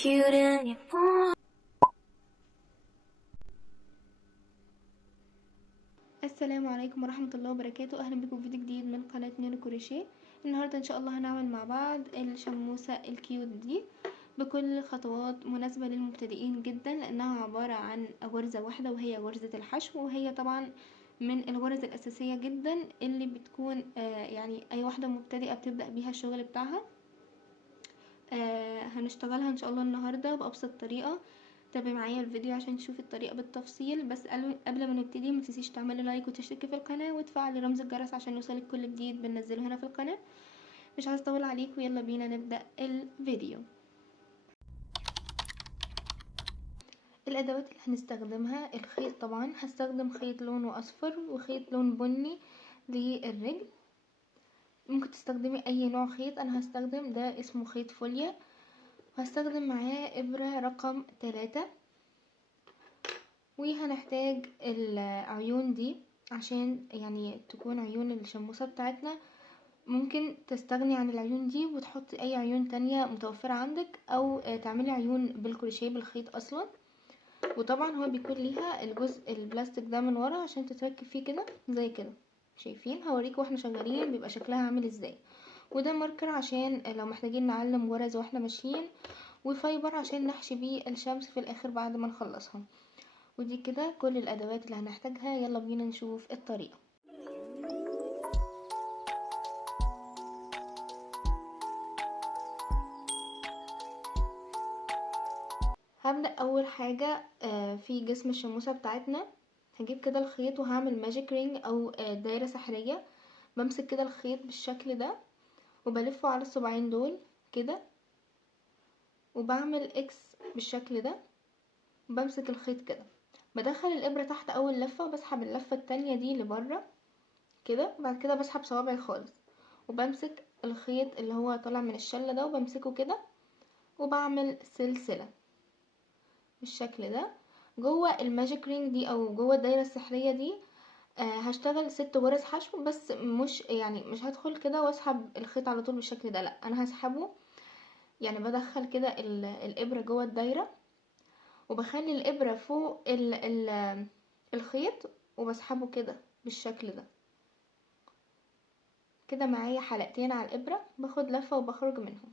cute and you want. السلام عليكم ورحمة الله وبركاته. اهلا بكم في فيديو جديد من قناة نينو كروشيه. النهاردة ان شاء الله هنعمل مع بعض الشموسة الكيوت دي بكل خطوات مناسبة للمبتدئين جدا، لانها عبارة عن غرزة واحدة وهي غرزة الحشو، وهي طبعا من الغرز الاساسية جدا اللي بتكون يعني اي واحدة مبتدئة بتبدأ بيها الشغل بتاعها. هنشتغلها ان شاء الله النهاردة بأبسط طريقة. تابعي معايا الفيديو عشان تشوفي الطريقة بالتفصيل، بس قبل ما نبتدي متنسيش تعملي لايك وتشتركي في القناة وتفعلي رمز الجرس عشان يوصلك كل جديد بننزله هنا في القناة. مش عايزة اطول عليكم، يلا بينا نبدأ الفيديو. الادوات اللي هنستخدمها: الخيط، طبعا هستخدم خيط لونه اصفر وخيط لون بني للرجل. ممكن تستخدمي اي نوع خيط، انا هستخدم ده اسمه خيط فوليا، وهستخدم معاه ابرة رقم 3. وهنحتاج العيون دي عشان يعني تكون عيون الشموسة بتاعتنا. ممكن تستغني عن العيون دي وتحطي اي عيون تانية متوفرة عندك، او تعملي عيون بالكروشيه بالخيط اصلا. وطبعا هو بيكون ليها الجزء البلاستيك ده من ورا عشان تتركب فيه كده زي كده. شايفين؟ هوريكم واحنا شغالين بيبقى شكلها عامل ازاي. وده ماركر عشان لو محتاجين نعلم غرز واحنا ماشيين، وفايبر عشان نحشي بيه الشمس في الاخر بعد ما نخلصها. ودي كده كل الادوات اللي هنحتاجها. يلا بينا نشوف الطريقة. هبدأ اول حاجة في جسم الشموسة بتاعتنا. هجيب كده الخيط وهعمل ماجيك رينج او دايرة سحرية. بمسك كده الخيط بالشكل ده وبلفه على الصباعين دول كده، وبعمل اكس بالشكل ده. بمسك الخيط كده، بدخل الابرة تحت اول لفة وبسحب اللفة التانية دي لبره كده. وبعد كده بسحب صوابعي خالص وبمسك الخيط اللي هو طالع من الشلة ده وبمسكه كده، وبعمل سلسلة بالشكل ده جوه الماجيك رينج دي او جوه الدايرة السحرية دي. هشتغل 6 غرز حشو بس، مش هدخل كده واسحب الخيط على طول بالشكل ده، لا انا هسحبه. يعني بدخل كده الابرة جوه الدايرة، وبخلي الابرة فوق الخيط، وبسحبه كده بالشكل ده كده. معايا حلقتين على الابرة، باخد لفة وبخرج منهم.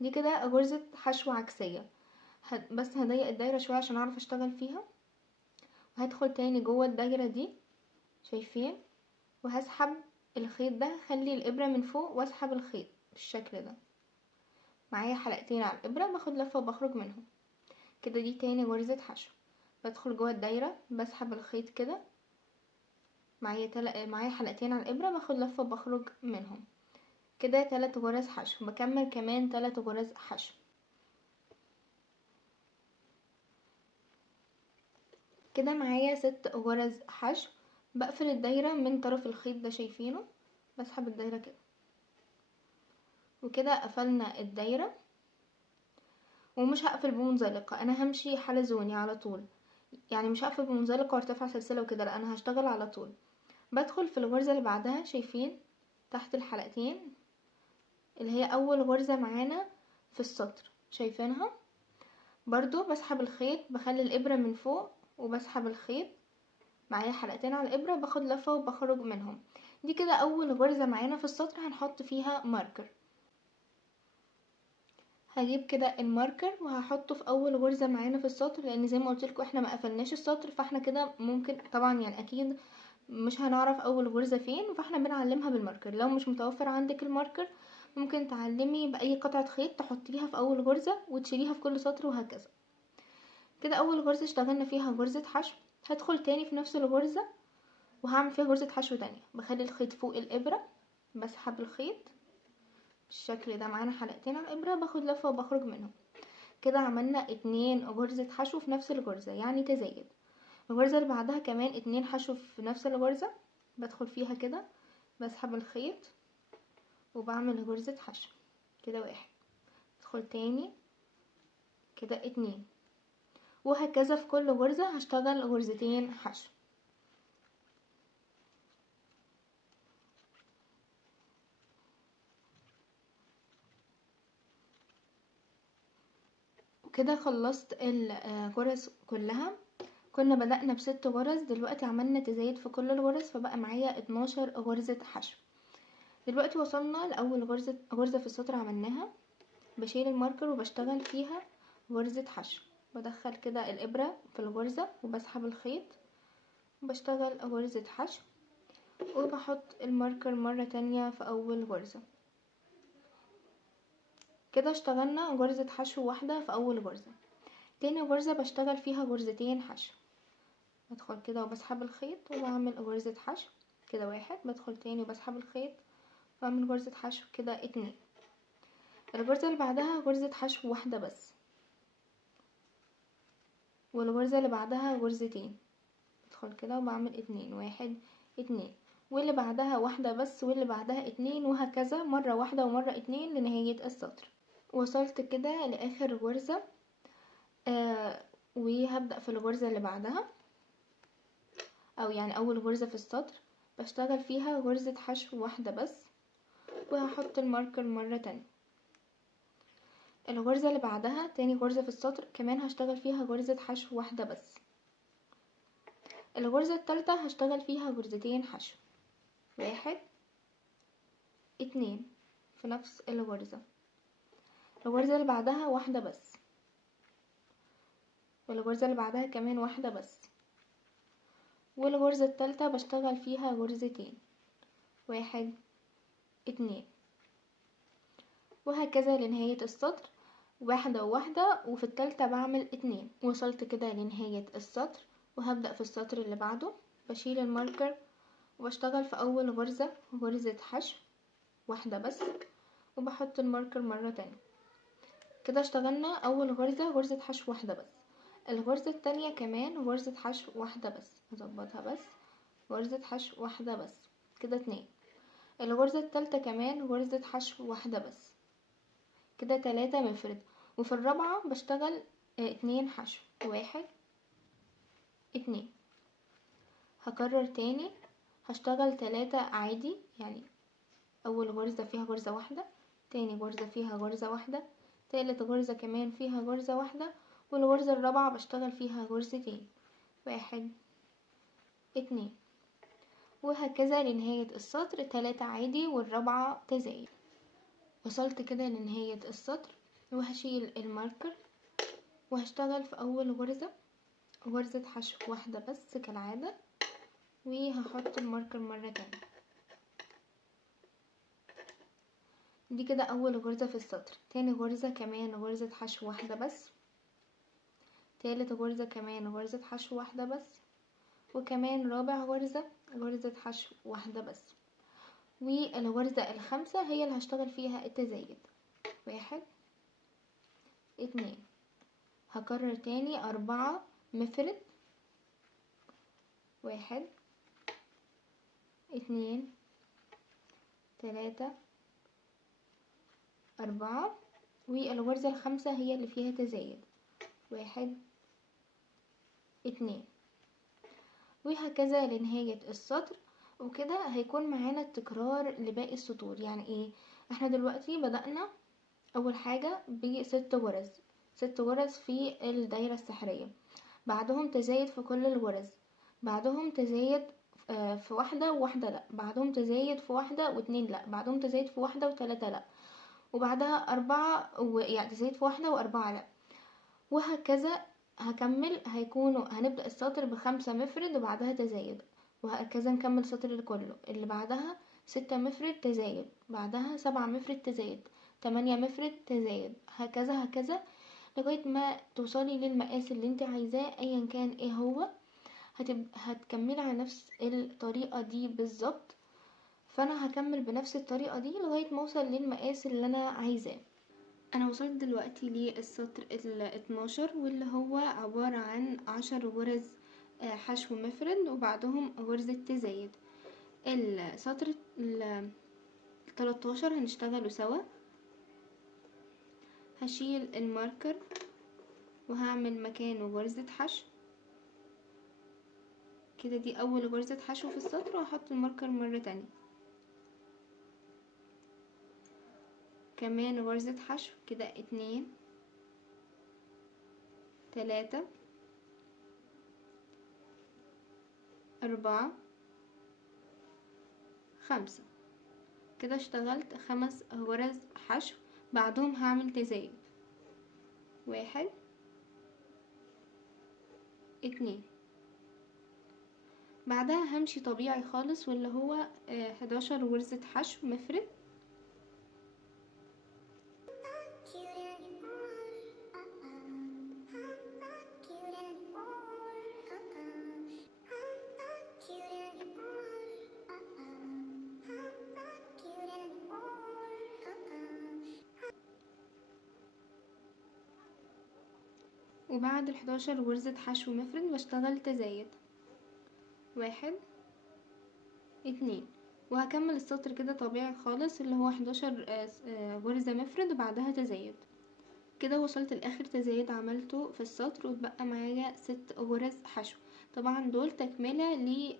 دي كده غرزة حشو عكسية. بس هضيق الدايرة شوية عشان اعرف اشتغل فيها. وهدخل تاني جوه الدايرة دي، شايفين؟ وهسحب الخيط ده، خلي الابرة من فوق واسحب الخيط بالشكل ده. معايا حلقتين على الابرة، باخد لفة وبخرج منهم كده. دي تاني غرزة حشو. بدخل جوه الدايرة، بسحب الخيط كده. معايا حلقتين على الابرة، باخد لفة وبخرج منهم كده. 3 غرز حشو. بكمل كمان 3 غرز حشو كده. معايا 6 غرز حشو. بقفل الدايرة من طرف الخيط ده، شايفينه؟ بسحب الدايرة كده، وكده قفلنا الدايرة. ومش هقفل بمنزلقة، انا همشي حلزوني على طول. يعني مش هقفل بمنزلقة وارتفع سلسلة وكده، لا انا هشتغل على طول. بدخل في الغرزة اللي بعدها، شايفين؟ تحت الحلقتين اللي هي اول غرزة معانا في السطر، شايفينها؟ برضو بسحب الخيط، بخلي الابرة من فوق وبسحب الخيط. معايا حلقتين على الابرة، باخد لفة وبخرج منهم. دي كده اول غرزة معانا في السطر هنحط فيها ماركر. هجيب كده الماركر وهحطه في اول غرزة معانا في السطر، لان زي ما قلت لكم احنا ما قفلناش السطر، فاحنا كده ممكن طبعا يعني اكيد مش هنعرف اول غرزة فين، فاحنا بنعلمها بالماركر. لو مش متوفر عندك الماركر، ممكن تعلمي باي قطعة خيط تحطيها في اول غرزة وتشيليها في كل سطر، وهكذا. كده اول غرزة اشتغلنا فيها غرزة حشو. هدخل تاني في نفس الغرزة وهعمل فيها غرزة حشو تانية. بخلي الخيط فوق الابرة، بسحب الخيط بالشكل ده. معانا حلقتين على الابرة، باخد لفة وبخرج منهم كده. عملنا 2 غرزة حشو في نفس الغرزة، يعني تزايد. الغرزة اللي بعدها كمان 2 حشو في نفس الغرزة. بدخل فيها كده، بسحب الخيط وبعمل غرزة حشو كده. 1 ادخل تاني كده 2، وهكذا في كل غرزة هشتغل غرزتين حشو. كده خلصت الغرز كلها. كنا بدأنا ب6 غرز، دلوقتي عملنا تزايد في كل الغرز فبقى معايا 12 غرزة حشو. دلوقتي وصلنا لأول غرزة في السطر عملناها. بشيل الماركر وبشتغل فيها غرزة حشو، بدخل كده الإبرة في الغرزة وبسحب الخيط وبشتغل غرزة حشو، وبحط الماركر مرة تانية في أول غرزة. كده اشتغلنا غرزة حشو واحدة في أول غرزة. تاني غرزة بشتغل فيها غرزتين حشو، بدخل كده وبسحب الخيط وبعمل غرزة حشو كده 1، بدخل تاني وبسحب الخيط وبعمل غرزة حشو كده 2. الغرزة اللي بعدها غرزة حشو واحدة بس، والغرزة اللي بعدها غرزتين، بدخل كده وبعمل 2 1 2، واللي بعدها واحدة بس، واللي بعدها 2، وهكذا مرة واحدة ومرة 2 لنهاية السطر. وصلت كده لآخر غرزة. وهبدأ في الغرزة اللي بعدها، او يعني اول غرزة في السطر بشتغل فيها غرزة حشو واحدة بس، وهحط الماركر مرة تانية. الغرزة اللي بعدها تاني غرزة في السطر كمان هشتغل فيها غرزة حشو واحدة بس. الغرزة التالتة هشتغل فيها غرزتين حشو 1 2 في نفس الغرزة. الغرزة اللي بعدها واحدة بس، والغرزة اللي بعدها كمان واحدة بس، والغرزة التالتة بشتغل فيها غرزتين 1 2، وهكذا لنهاية السطر، واحدة وواحدة، وفي التالتة بعمل 2. وصلت كده لنهاية السطر، وهبدأ في السطر اللي بعده. بشيل الماركر وبشتغل في أول غرزة غرزة حشو واحدة بس، وبحط الماركر مرة تانية. كده اشتغلنا أول غرزة حشو واحدة بس. الغرزة التانية كمان غرزة حشو واحدة بس، اظبطها بس، غرزة حشو واحدة بس كده 2. الغرزة التالتة كمان غرزة حشو واحدة بس كده 3 مفرد. وفي الرابعة بشتغل 2 حشو 1 2. هكرر تاني، هشتغل 3 عادي، يعني اول غرزة فيها غرزة واحدة، تاني غرزة فيها غرزة واحدة، تالت غرزة كمان فيها غرزة واحدة، والغرزة الرابعة بشتغل فيها غرزتين 1 2، وهكذا لنهاية السطر 3 عادي والرابعة تزايد. وصلت كده لنهاية السطر، وهشيل الماركر وهشتغل في اول غرزة حشو واحدة بس كالعادة، وهحط الماركر مرة تانية. دي كده اول غرزة في السطر. تاني غرزة كمان غرزة حشو واحدة بس، تالت غرزة كمان غرزة حشو واحدة بس، وكمان رابع غرزة حشو واحدة بس. والغرزة الخامسة هي اللي هشتغل فيها التزايد 1 2. هكرر تاني 4 مفرد 1 2 3 4، والغرزة الخامسة هي اللي فيها تزايد 1 2، وهكذا لنهاية السطر. وكده هيكون معانا التكرار لباقي السطور. يعني ايه؟ احنا دلوقتي بدأنا اول حاجة ب6 غرز، 6 غرز في الدايرة السحرية، بعدهم تزايد في كل الغرز، بعدهم تزايد في واحدة وواحدة لا، بعدهم تزايد في واحدة واتنين لا، بعدهم تزايد في واحدة وتلاتة لا، وبعدها 4 يعني تزايد في واحدة و4 لا، وهكذا. هكمل، هنبدأ السطر ب5 مفرد وبعدها تزايد، وهكذا نكمل السطر كله. اللي بعدها 6 مفرد تزايد، بعدها 7 مفرد تزايد، 8 مفرد تزايد، هكذا هكذا لغاية ما توصلي للمقاس اللي انت عايزاه ايا كان ايه هو. هتكملي على نفس الطريقة دي بالظبط. فانا هكمل بنفس الطريقة دي لغاية ما اوصل للمقاس اللي انا عايزاه. انا وصلت دلوقتي للسطر ال12، واللي هو عبارة عن 10 غرز حشو مفرد وبعدهم غرزة تزايد. السطر ال13 هنشتغله سوا. هشيل الماركر وهعمل مكانه غرزة حشو كده، دي اول غرزة حشو في السطر، وهحط الماركر مرة تانية، كمان غرزة حشو كده 2، 3 4 5. كده اشتغلت 5 غرز حشو. بعدهم هعمل تزايد 1 2. بعدها همشي طبيعي خالص واللي هو 11 غرزة حشو مفرد. وبعد 11 غرزة حشو مفرد بشتغل تزايد 1 2. وهكمل السطر كده طبيعي خالص اللي هو 11 غرزة مفرد وبعدها تزايد. كده وصلت لاخر تزايد عملته في السطر واتبقى معايا 6 غرز حشو. طبعا دول تكملة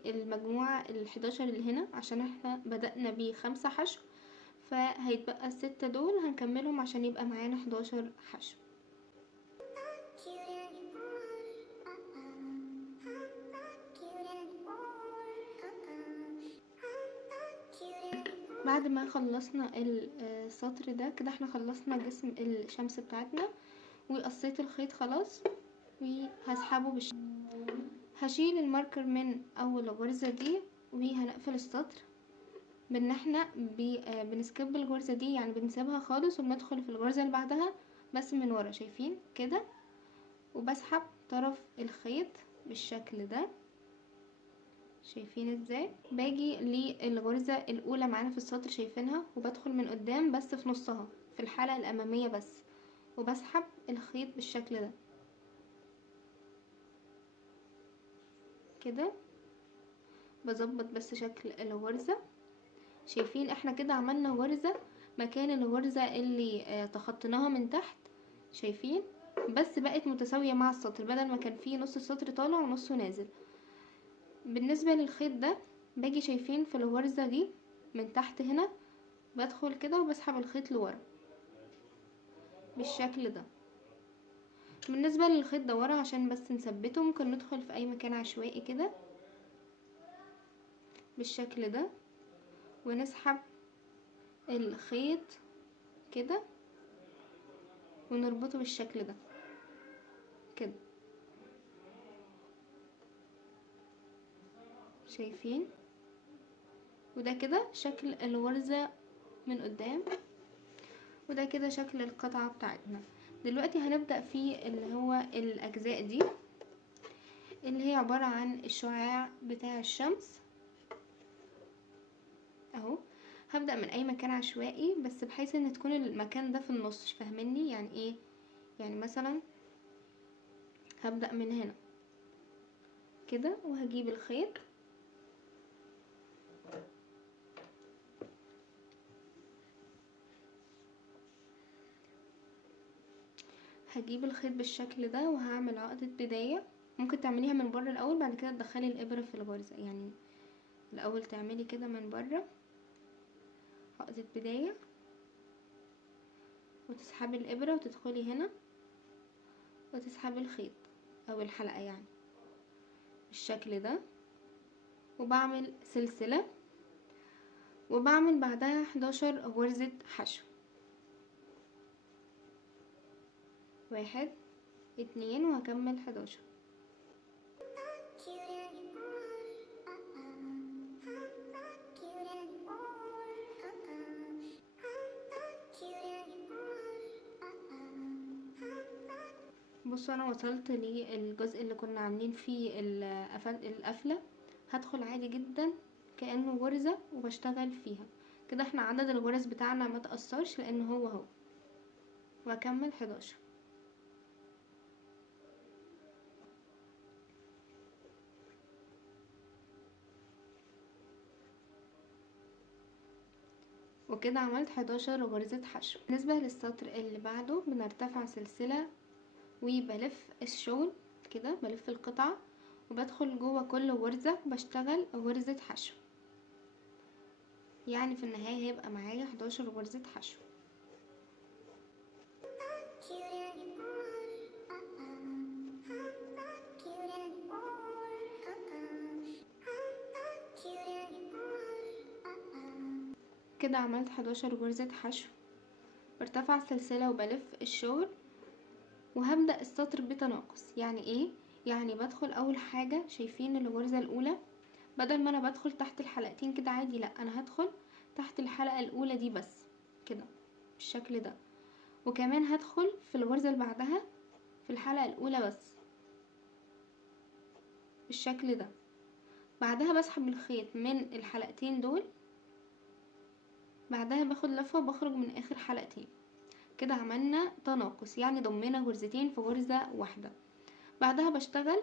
للمجموعة ال11 اللي هنا عشان احنا بدأنا ب5 حشو، فهيتبقى ال6 دول هنكملهم عشان يبقى معانا 11 حشو. بعد ما خلصنا السطر ده كده احنا خلصنا جسم الشمس بتاعتنا وقصيت الخيط خلاص وهسحبه هشيل الماركر من اول غرزة دي وهنقفل السطر بان احنا بنسكب الغرزة دي، يعني بنسيبها خالص وبندخل في الغرزة اللي بعدها بس من ورا، شايفين كده، وبسحب طرف الخيط بالشكل ده. شايفين ازاي؟ باجي للغرزة الاولى معانا في السطر شايفينها، وبدخل من قدام بس في نصها في الحلقة الامامية بس، وبسحب الخيط بالشكل ده كده، بظبط بس شكل الغرزة. شايفين احنا كده عملنا غرزة مكان الغرزة اللي تخطيناها من تحت، شايفين، بس بقت متساوية مع السطر بدل ما كان فيه نص السطر طالع ونصه نازل. بالنسبة للخيط ده باجي شايفين في الغرزة دي من تحت هنا بدخل كده وبسحب الخيط لورا بالشكل ده. بالنسبة للخيط ده ورا عشان بس نثبته ممكن ندخل في اي مكان عشوائي كده بالشكل ده ونسحب الخيط كده ونربطه بالشكل ده كده، شايفين، وده كده شكل الغرزة من قدام، وده كده شكل القطعة بتاعتنا. دلوقتي هنبدأ في اللي هو الأجزاء دي اللي هي عبارة عن الشعاع بتاع الشمس اهو. هبدأ من اي مكان عشوائي بس بحيث ان تكون المكان ده في النص، فاهميني يعني ايه؟ يعني مثلا هبدأ من هنا كده وهجيب الخيط بالشكل ده وهعمل عقدة بداية. ممكن تعمليها من بره الاول بعد كده تدخلي الابرة في الغرزة، يعني الاول تعملي كده من بره عقدة بداية وتسحبي الابرة وتدخلي هنا وتسحبي الخيط او الحلقة يعني بالشكل ده، وبعمل سلسلة وبعمل بعدها 11 غرزة حشو 1 2 وهكمل 11. بصوا انا وصلت للجزء اللي كنا عاملين فيه القفلة، هدخل عادي جدا كأنه غرزة وبشتغل فيها كده. احنا عدد الغرز بتاعنا ما تأثرش لان هو واكمل 11. وكده عملت 11 غرزة حشو. بالنسبة للسطر اللي بعده بنرتفع سلسلة وبلف الشغل كده، بلف القطعة وبدخل جوه كل غرزة بشتغل غرزة حشو، يعني في النهاية هيبقى معايا 11 غرزة حشو. كده عملت 11 غرزة حشو. برتفع سلسلة وبلف الشغل، وهبدأ السطر بتناقص. يعني ايه؟ يعني بدخل اول حاجة، شايفين الغرزة الاولى، بدل ما انا بدخل تحت الحلقتين كده عادي، لا انا هدخل تحت الحلقة الاولى دي بس كده بالشكل ده، وكمان هدخل في الغرزة اللي بعدها في الحلقة الاولى بس بالشكل ده. بعدها بسحب الخيط من الحلقتين دول، بعدها باخد لفة وبخرج من اخر حلقتين. كده عملنا تناقص، يعني ضمينا غرزتين في غرزة واحدة. بعدها بشتغل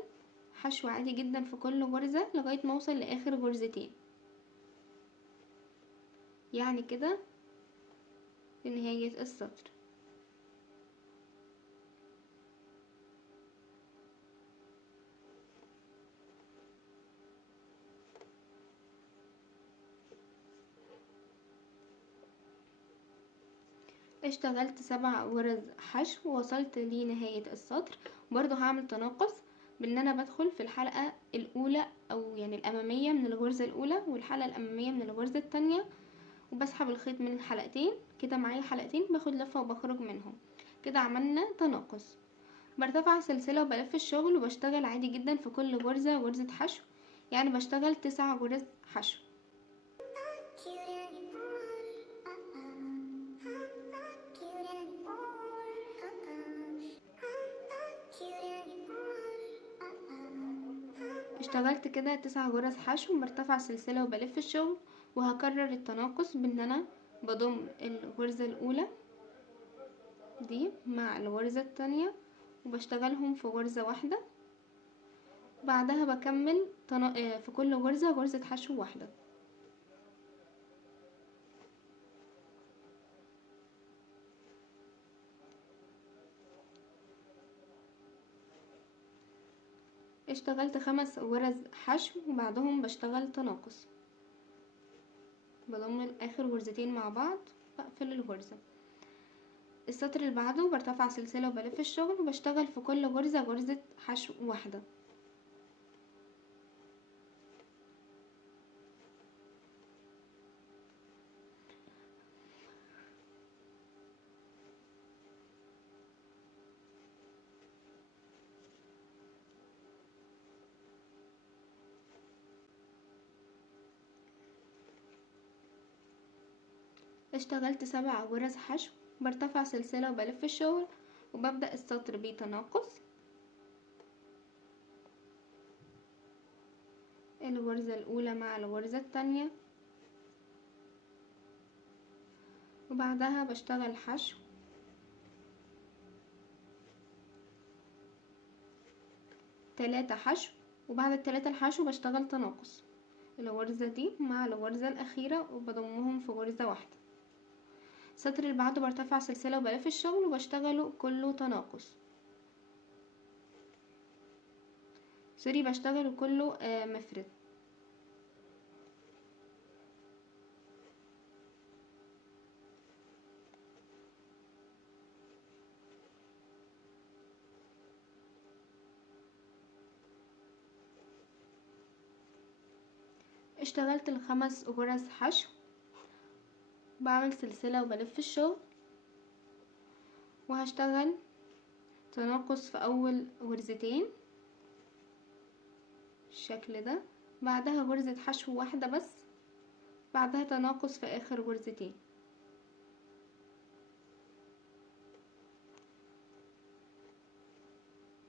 حشو عادي جدا في كل غرزة لغاية ما اوصل لاخر غرزتين، يعني كده لنهاية السطر. اشتغلت 7 غرز حشو ووصلت لنهاية السطر. برضو هعمل تناقص بان انا بدخل في الحلقة الاولى او يعني الامامية من الغرزة الاولى والحلقة الامامية من الغرزة التانية، وبسحب الخيط من الحلقتين كده، معايا حلقتين باخد لفة وبخرج منهم. كده عملنا تناقص. برتفع سلسلة وبلف الشغل وبشتغل عادي جدا في كل غرزة غرزة حشو، يعني بشتغل 9 غرز حشو. اشتغلت كده 9 غرز حشو، برتفع سلسلة وبلف الشغل، وهكرر التناقص بان انا بضم الغرزة الاولى دي مع الغرزة التانية وبشتغلهم في غرزة واحدة. بعدها بكمل في كل غرزة غرزة حشو واحدة. اشتغلت 5 غرز حشو وبعدهم بشتغل تناقص، بضم اخر غرزتين مع بعض، بقفل الغرزة. السطر اللي بعده برتفع سلسلة وبلف الشغل وبشتغل في كل غرزة غرزة حشو واحدة. اشتغلت 7 غرز حشو، برتفع سلسلة وبلف الشغل وببدأ السطر بتناقص. الغرزة الأولى مع الغرزة التانية، وبعدها بشتغل حشو 3 حشو، وبعد ال3 الحشو بشتغل تناقص الغرزة دي مع الغرزة الأخيرة وبضمهم في غرزة واحدة. السطر اللي بعده برتفع سلسلة وبلف الشغل وبشتغله كله تناقص، سوري بشتغله كله مفرد. اشتغلت ال5 غرز حشو، بعمل سلسلة وبلف الشغل وهشتغل تناقص في اول غرزتين بالشكل ده، بعدها غرزة حشو واحدة بس، بعدها تناقص في اخر غرزتين،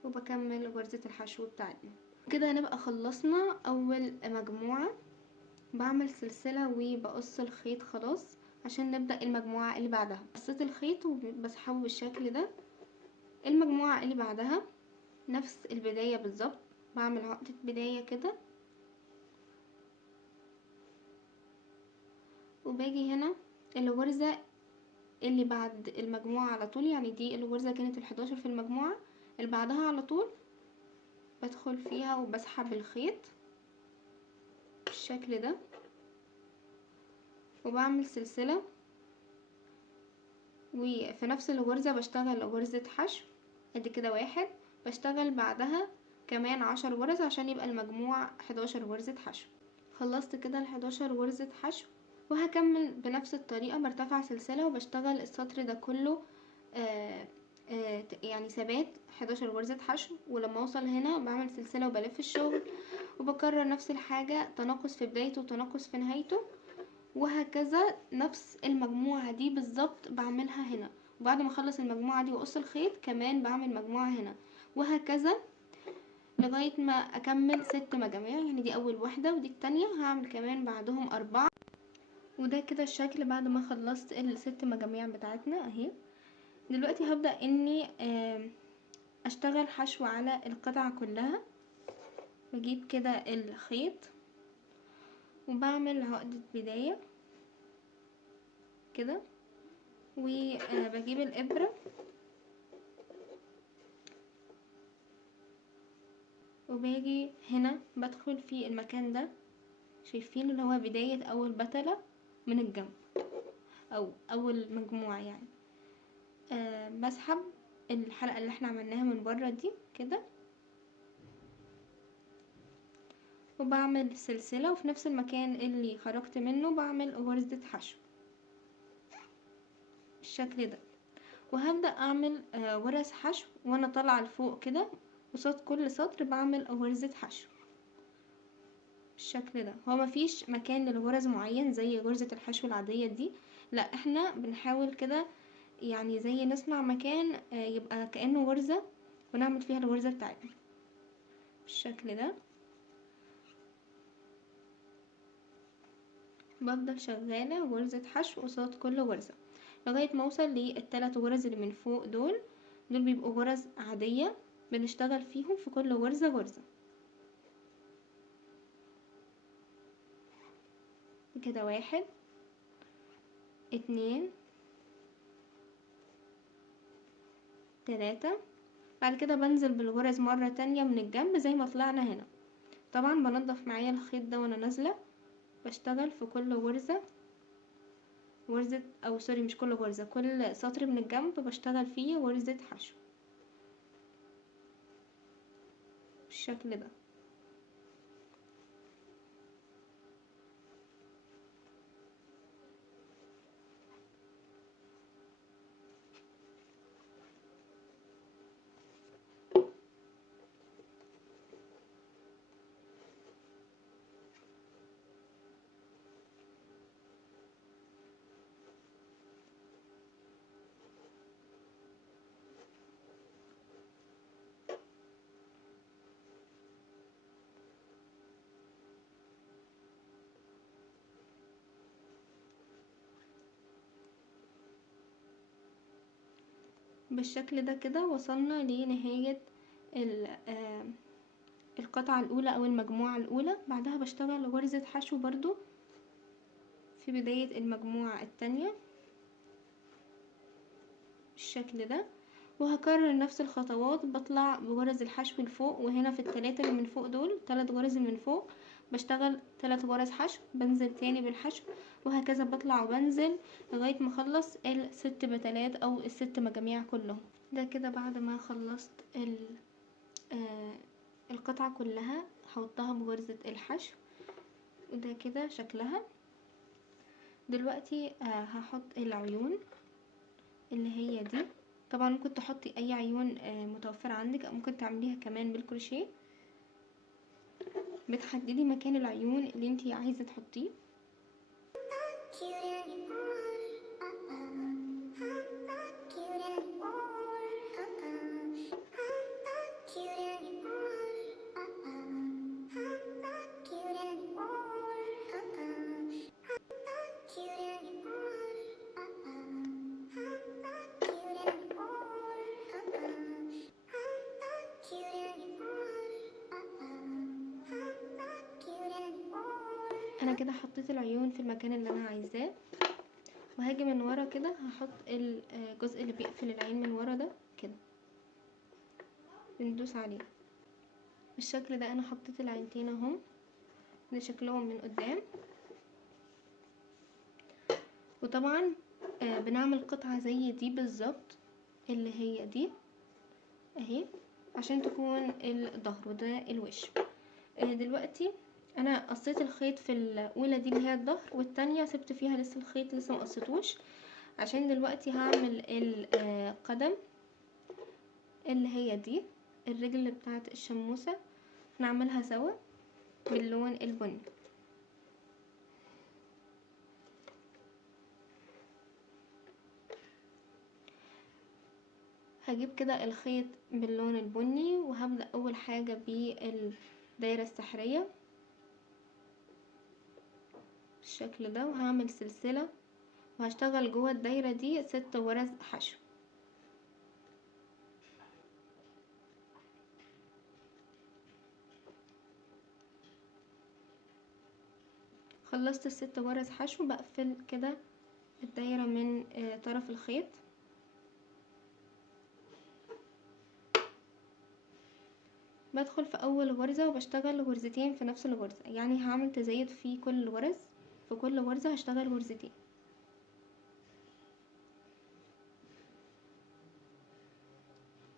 وبكمل غرزة الحشو بتاعتنا. كده هنبقى خلصنا اول مجموعة. بعمل سلسلة وبقص الخيط خلاص عشان نبدأ المجموعة اللي بعدها. قصيت الخيط وبسحبه بالشكل ده. المجموعة اللي بعدها نفس البداية بالظبط، بعمل عقدة بداية كده، وباجي هنا الغرزة اللي بعد المجموعة على طول، يعني دي الغرزة كانت ال11 في المجموعة، اللي بعدها على طول بدخل فيها وبسحب الخيط بالشكل ده، وبعمل سلسلة، وفي نفس الغرزة بشتغل غرزة حشو ادي كده 1، بشتغل بعدها كمان 10 غرز عشان يبقى المجموع 11 غرزة حشو. خلصت كده ال11 غرزة حشو، وهكمل بنفس الطريقة، برتفع سلسلة وبشتغل السطر ده كله يعني ثبات 11 غرزة حشو. ولما اوصل هنا بعمل سلسلة وبلف الشغل، وبكرر نفس الحاجة، تناقص في بدايته وتناقص في نهايته، وهكذا نفس المجموعة دي بالظبط بعملها هنا. وبعد ما اخلص المجموعة دي واقص الخيط كمان بعمل مجموعة هنا، وهكذا لغاية ما اكمل 6 مجاميع. يعني دي اول واحدة ودي التانية، هعمل كمان بعدهم 4. وده كده الشكل بعد ما خلصت ال6 مجاميع بتاعتنا اهي. دلوقتي هبدأ اني اشتغل حشو على القطعة كلها. بجيب كده الخيط وبعمل عقدة بداية كده، وبجيب الابرة وباجي هنا بدخل في المكان ده، شايفين اللي هو بداية اول بتلة من الجنب او اول مجموعة يعني. بسحب الحلقة اللي احنا عملناها من بره دي كده، وبعمل سلسلة، وفي نفس المكان اللي خرجت منه بعمل غرزة حشو بالشكل ده. وهبدأ اعمل غرز حشو وانا طالعة لفوق كده، قصاد كل سطر بعمل غرزة حشو بالشكل ده. هو مفيش مكان للغرز معين زي غرزة الحشو العادية دي، لا احنا بنحاول كده يعني زي نصنع مكان يبقى كأنه غرزة ونعمل فيها الغرزة بتاعتنا بالشكل ده. بفضل شغالة غرزة حشو قصاد كل غرزة لغاية ما اوصل لل3 غرز اللي من فوق. دول بيبقوا غرز عادية بنشتغل فيهم في كل غرزة غرزة كده. 1 2 3. بعد كده بنزل بالغرز مرة تانية من الجنب زي ما طلعنا هنا. طبعا بنضف معايا الخيط ده وانا نازلة، بشتغل في كل غرزة او سوري مش كل غرزة، كل سطر من الجنب بشتغل فيه غرزة حشو بالشكل ده. بالشكل ده كده وصلنا لنهاية القطعة الأولى أو المجموعة الأولى. بعدها بشتغل غرزة حشو برضو في بداية المجموعة التانية بالشكل ده، وهكرر نفس الخطوات. بطلع بغرز الحشو لفوق، وهنا في ال3 اللي من فوق دول 3 غرز من فوق بشتغل 3 غرز حشو، بنزل تاني بالحشو، وهكذا بطلع وبنزل لغاية ما اخلص ال6 بتلات او ال6 مجاميع كلهم. ده كده بعد ما خلصت القطعة كلها هحطها بغرزة الحشو، وده كده شكلها. دلوقتي هحط العيون اللي هي دي. طبعا ممكن تحطي اي عيون متوفرة عندك، او ممكن تعمليها كمان بالكروشيه. بتحددي مكان العيون اللي انتي عايزة تحطيه. انا كده حطيت العيون في المكان اللي انا عايزاه، وهاجي من ورا كده هحط الجزء اللي بيقفل العين من ورا ده كده، بندوس عليه بالشكل ده. انا حطيت العينتين اهم، ده شكلهم من قدام. وطبعا بنعمل قطعة زي دي بالظبط اللي هي دي اهي عشان تكون الظهر وده الوش. دلوقتي انا قصيت الخيط في الاولى دي اللي هي الظهر، والتانية سبت فيها لسه الخيط لسه مقصتوش، عشان دلوقتي هعمل القدم اللي هي دي الرجل بتاعت الشموسة، نعملها سوا باللون البني. هجيب كده الخيط باللون البني، وهبدأ اول حاجة بالدايرة السحرية بالشكل ده، وهعمل سلسلة وهشتغل جوه الدايرة دي 6 غرز حشو. خلصت ال6 غرز حشو، بقفل كده الدايرة من طرف الخيط، بدخل في اول غرزة وبشتغل غرزتين في نفس الغرزة، يعني هعمل تزايد في كل غرز، في كل غرزة هشتغل غرزتين.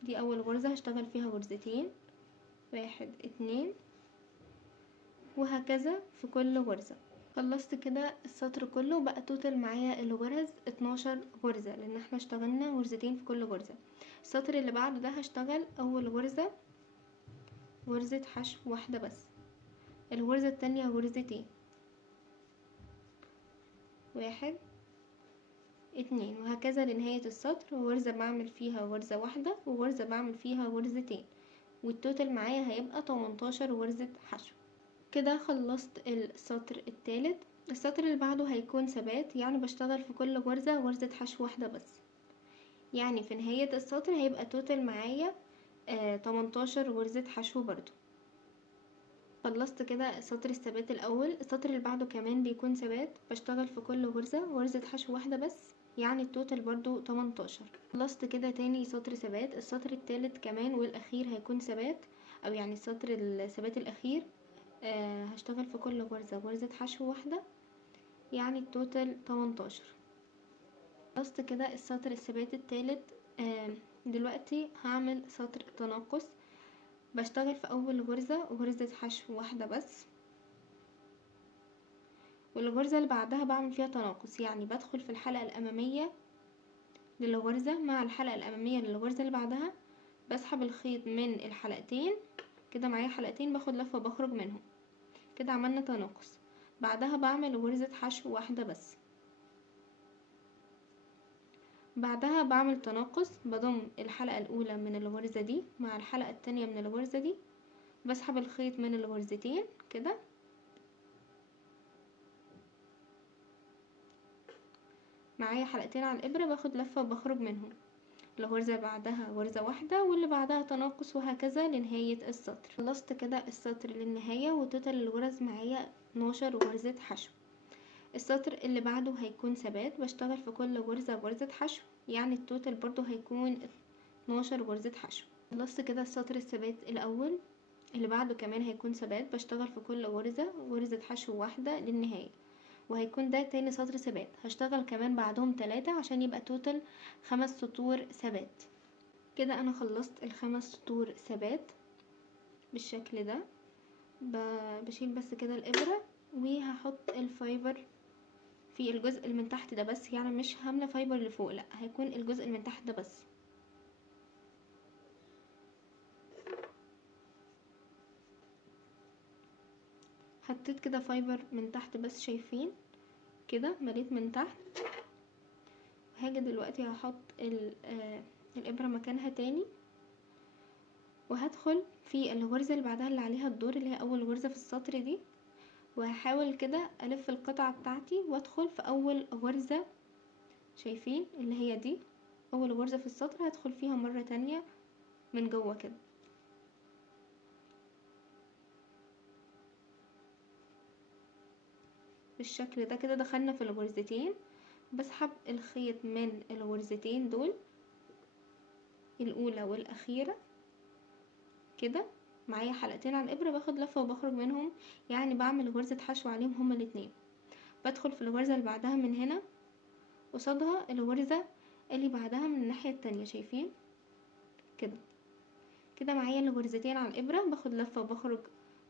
دي اول غرزة هشتغل فيها غرزتين، 1 2، وهكذا في كل غرزة. خلصت كده السطر كله، بقى توتال معايا الغرز 12 غرزة، لان احنا اشتغلنا غرزتين في كل غرزة. السطر اللي بعده ده هشتغل اول غرزة غرزة حشو واحدة بس، الغرزة التانية غرزتين، 1 2، وهكذا لنهاية السطر، غرزة بعمل فيها غرزة واحدة وغرزة بعمل فيها غرزتين، والتوتال معايا هيبقى 18 غرزة حشو. كده خلصت السطر الثالث. السطر اللي بعده هيكون ثبات، يعني بشتغل في كل غرزة غرزة حشو واحدة بس، يعني في نهاية السطر هيبقى توتال معايا 18 غرزة حشو برضو. خلصت كده سطر الثبات الاول. السطر اللي بعده كمان بيكون ثبات، بشتغل في كل غرزة غرزة حشو واحدة بس، يعني التوتال برضو 18. خلصت كده تاني سطر ثبات. السطر الثالث كمان والاخير هيكون ثبات، او يعني السطر الثبات الاخير هشتغل في كل غرزة غرزة حشو واحدة، يعني التوتال 18. خلصت كده السطر الثبات الثالث. دلوقتي هعمل سطر تناقص، بشتغل في اول غرزة غرزة حشو واحدة بس، والغرزة اللي بعدها بعمل فيها تناقص، يعني بدخل في الحلقة الامامية للغرزة مع الحلقة الامامية للغرزة اللي بعدها، بسحب الخيط من الحلقتين كده، معايا حلقتين باخد لفة بخرج منهم، كده عملنا تناقص. بعدها بعمل غرزة حشو واحدة بس، بعدها بعمل تناقص، بضم الحلقة الاولى من الغرزة دي مع الحلقة التانية من الغرزة دي، بسحب الخيط من الغرزتين كده، معايا حلقتين على الابرة، باخد لفة وبخرج منهم، الغرزة بعدها غرزة واحدة واللي بعدها تناقص، وهكذا لنهاية السطر. خلصت كده السطر للنهاية، وتوتال الغرز معايا 12 غرزة حشو. السطر اللي بعده هيكون ثبات، بشتغل في كل غرزة غرزة حشو، يعني التوتال برضو هيكون 12 غرزة حشو. خلصت كده السطر الثبات الاول. اللي بعده كمان هيكون ثبات، بشتغل في كل غرزة غرزة حشو واحدة للنهاية، وهيكون ده تاني سطر ثبات. هشتغل كمان بعدهم 3 عشان يبقى توتال 5 سطور ثبات. كده انا خلصت ال5 سطور ثبات بالشكل ده. بشيل بس كده الابرة، وهحط الفايبر في الجزء اللي من تحت ده بس، يعني مش هاملة فايبر لفوق، لا هيكون الجزء اللي من تحت ده بس. حطيت كده فايبر من تحت بس، شايفين كده مليت من تحت. هاجي دلوقتي هحط الابرة مكانها تاني، وهدخل في الغرزة اللي بعدها اللي عليها الدور، اللي هي اول غرزة في السطر دي، وهحاول كده الف القطعة بتاعتي وادخل في اول غرزة، شايفين اللي هي دي اول غرزة في السطر، هدخل فيها مرة تانية من جوه كده بالشكل ده. كده دخلنا في الغرزتين، بسحب الخيط من الغرزتين دول الاولى والاخيرة كده، معايا حلقتين على الابرة، باخد لفة وبخرج منهم، يعني بعمل غرزة حشو عليهم هما الاتنين. بدخل في الغرزة اللي بعدها من هنا، قصادها الغرزة اللي بعدها من الناحية التانية، شايفين كده. كده معايا الغرزتين على الابرة، باخد لفة وبخرج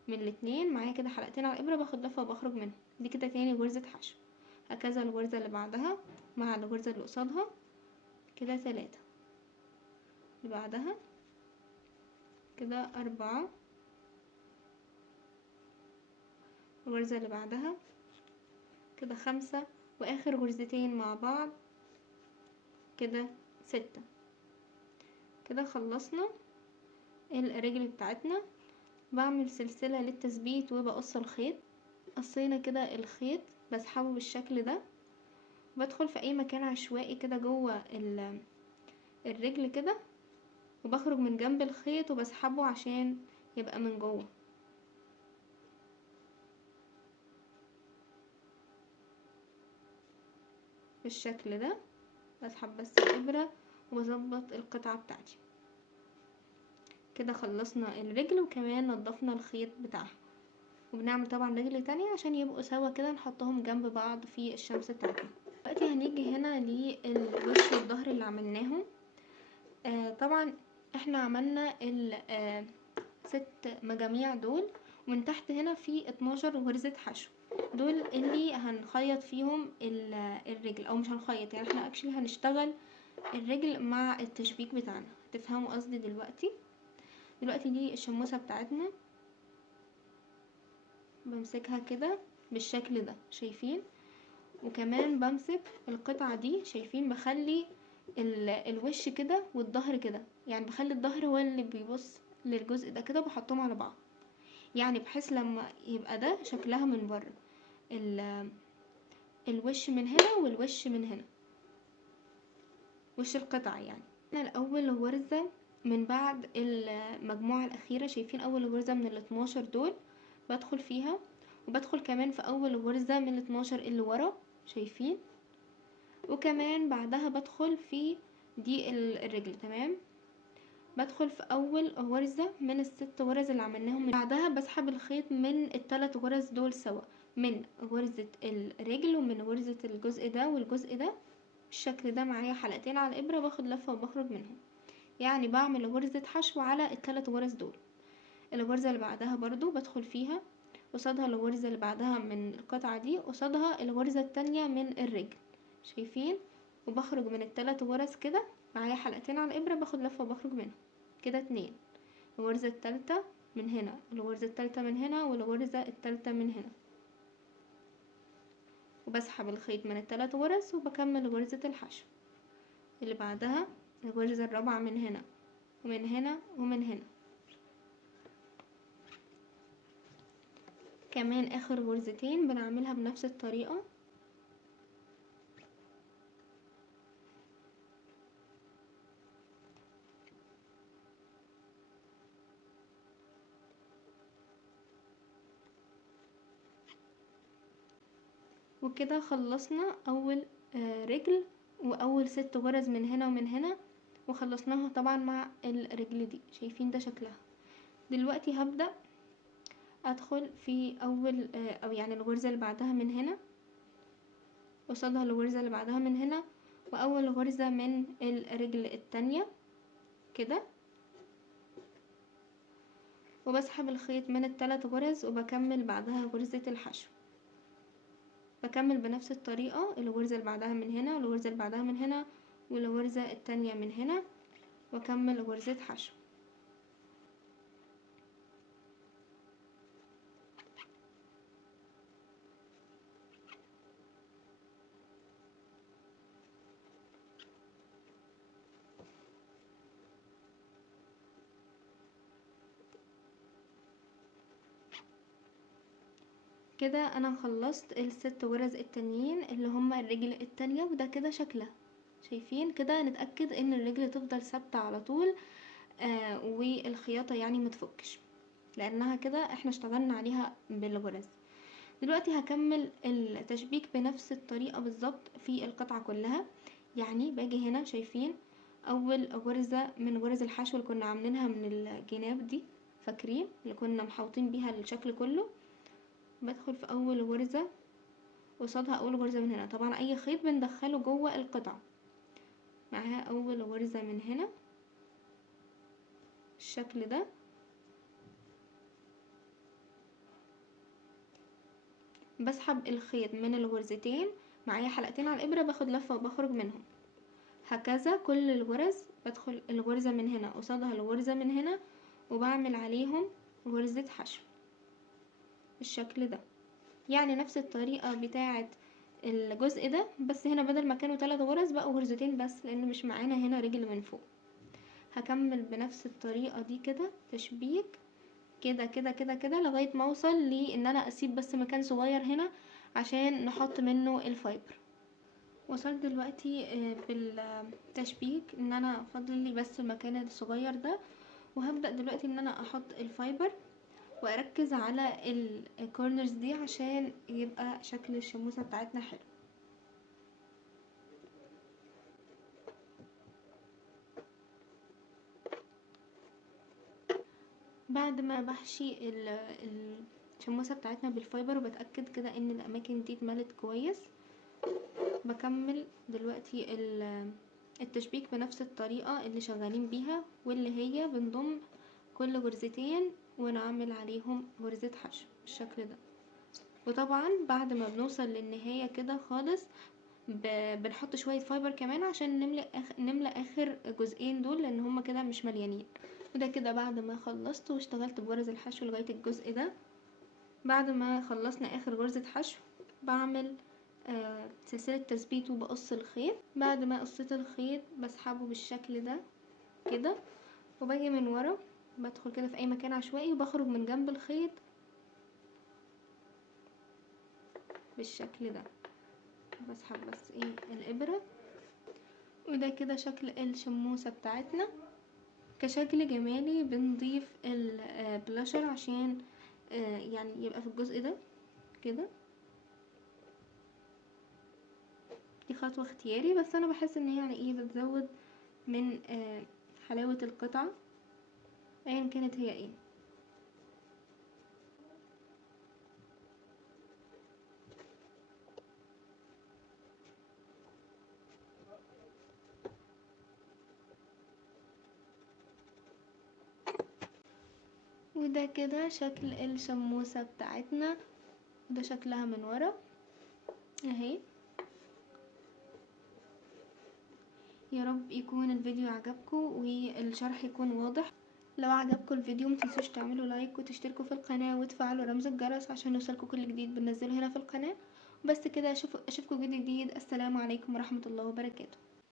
من الاتنين معايا كده حلقتين على الابرة، باخد لفة وبخرج منهم. دي كده تاني غرزة حشو. هكذا الغرزة اللي بعدها مع الغرزة اللي قصادها، كده 3، اللي بعدها كده 4، الغرزة اللي بعدها كده 5، واخر غرزتين مع بعض كده 6. كده خلصنا الرجل بتاعتنا. بعمل سلسلة للتثبيت وبقص الخيط. قصينا كده الخيط بسحبه بالشكل ده، بدخل في اي مكان عشوائي كده جوه الرجل كده، وبخرج من جنب الخيط وبسحبه عشان يبقى من جوه بالشكل ده. بسحب بس الابرة وبظبط القطعة بتاعتي. كده خلصنا الرجل وكمان نضفنا الخيط بتاعها. وبنعمل طبعا رجل تانية عشان يبقوا سوا كده، نحطهم جنب بعض في الشمس بتاعتنا. دلوقتي هنيجي هنا للوش والظهر اللي عملناهم. طبعا احنا عملنا 6 مجاميع دول، ومن تحت هنا في 12 غرزة حشو. دول اللي هنخيط فيهم الرجل، او مش هنخيط يعني، احنا اكشلي هنشتغل الرجل مع التشبيك بتاعنا. تفهموا قصدي دلوقتي دي الشموسة بتاعتنا. بمسكها كده بالشكل ده، شايفين؟ وكمان بمسك القطعة دي، شايفين؟ بخلي الوش كده والظهر كده، يعني بخلي الظهر هو اللي بيبص للجزء ده كده، بحطهم على بعض، يعني بحيث لما يبقى ده شكلها من بره، الوش من هنا والوش من هنا، وش القطعة يعني. انا الاول غرزة من بعد المجموعة الاخيرة، شايفين؟ اول غرزة من ال12 دول بدخل فيها، وبدخل كمان في اول غرزة من ال12 اللي ورا، شايفين؟ وكمان بعدها بدخل في دي الرجل، تمام؟ بدخل في اول غرزة من ال6 غرز اللي عملناهم. بعدها بسحب الخيط من ال3 غرز دول سوا، من غرزة الرجل ومن غرزة الجزء ده والجزء ده بالشكل ده. معايا حلقتين على الابرة، باخد لفة وبخرج منهم، يعني بعمل غرزة حشو على ال3 غرز دول. الغرزة اللي بعدها برضو بدخل فيها، قصادها الغرزة اللي بعدها من القطعة دي، قصادها الغرزة التانية من الرجل، شايفين؟ وبخرج من ال3 غرز كده. معايا حلقتين على الابرة، باخد لفة وبخرج منهم، كده 2. الغرزة التالتة من هنا، الغرزة التالتة من هنا، والغرزة التالتة من هنا، وبسحب الخيط من ال3 غرز وبكمل غرزة الحشو. اللي بعدها الغرزة الرابعة من هنا ومن هنا ومن هنا، كمان اخر غرزتين بنعملها بنفس الطريقة. وكده خلصنا اول رجل واول 6 غرز من هنا ومن هنا، وخلصناها طبعا مع الرجل دي، شايفين ده شكلها. دلوقتي هبدأ ادخل في اول او يعني الغرزة اللي بعدها من هنا، قصادها الغرزة اللي بعدها من هنا، واول غرزة من الرجل التانية كده، وبسحب الخيط من ال3 غرز وبكمل بعدها غرزة الحشو. بكمل بنفس الطريقة، الغرزة اللي بعدها من هنا والغرزة اللي بعدها من هنا والغرزة التانية من هنا، واكمل غرزة حشو. كده انا خلصت ال6 غرز التانيين اللي هما الرجل التانية، وده كده شكلها، شايفين؟ كده نتأكد ان الرجل تفضل ثابتة على طول والخياطة يعني متفكش، لانها كده احنا اشتغلنا عليها بالغرز. دلوقتي هكمل التشبيك بنفس الطريقة بالظبط في القطعة كلها. يعني باجي هنا، شايفين؟ اول غرزة من غرز الحشو اللي كنا عاملينها من الجناب دي، فاكرين؟ اللي كنا محوطين بيها الشكل كله. بدخل في اول غرزة، قصادها اول غرزة من هنا، طبعا اي خيط بندخله جوه القطعة. معاها اول غرزة من هنا الشكل ده، بسحب الخيط من الغرزتين، معايا حلقتين على الابرة، باخد لفة وبخرج منهم. هكذا كل الغرز بدخل الغرزة من هنا قصادها الغرزة من هنا، وبعمل عليهم غرزة حشو بالشكل ده. يعني نفس الطريقة بتاعة الجزء ده، بس هنا بدل ما كانوا 3 غرز بقوا غرزتين بس، لان مش معانا هنا رجل من فوق. هكمل بنفس الطريقة دي كده تشبيك كده كده كده كده لغاية ما اوصل لان انا اسيب بس مكان صغير هنا عشان نحط منه الفايبر. وصلت دلوقتي في التشبيك ان انا فاضل لي بس المكان الصغير ده، وهبدأ دلوقتي ان انا احط الفايبر واركز على الكورنرز دي عشان يبقى شكل الشموسة بتاعتنا حلو. بعد ما بحشي الشموسة بتاعتنا بالفايبر وبتأكد كده ان الاماكن دي اتملت كويس، بكمل دلوقتي التشبيك بنفس الطريقة اللي شغالين بيها، واللي هي بنضم كل غرزتين ونعمل عليهم غرزة حشو بالشكل ده. وطبعا بعد ما بنوصل للنهاية كده خالص بنحط شوية فايبر كمان عشان نملأ اخر جزئين دول، لان هما كده مش مليانين. وده كده بعد ما خلصت واشتغلت بغرز الحشو لغاية الجزء ده. بعد ما خلصنا اخر غرزة حشو بعمل سلسلة تثبيت وبقص الخيط. بعد ما قصيت الخيط بسحبه بالشكل ده كده، وباجي من ورا بدخل كده في اي مكان عشوائي وبخرج من جنب الخيط بالشكل ده. بسحب بس الابرة. وده كده شكل الشموسة بتاعتنا كشكل جمالي. بنضيف البلاشر عشان يعني يبقى في الجزء ده كده. دي خطوة اختياري، بس انا بحس ان هي يعني بتزود من حلاوة القطعة ايا كانت هي وده كده شكل الشموسة بتاعتنا، وده شكلها من ورا اهي. يا رب يكون الفيديو عجبكم والشرح يكون واضح. لو عجبكم الفيديو متنسوش تعملوا لايك وتشتركوا في القناة وتفعلوا رمز الجرس عشان يوصلكوا كل جديد بننزله هنا في القناة. وبس كده اشوفكم فيديو جديد. السلام عليكم ورحمة الله وبركاته.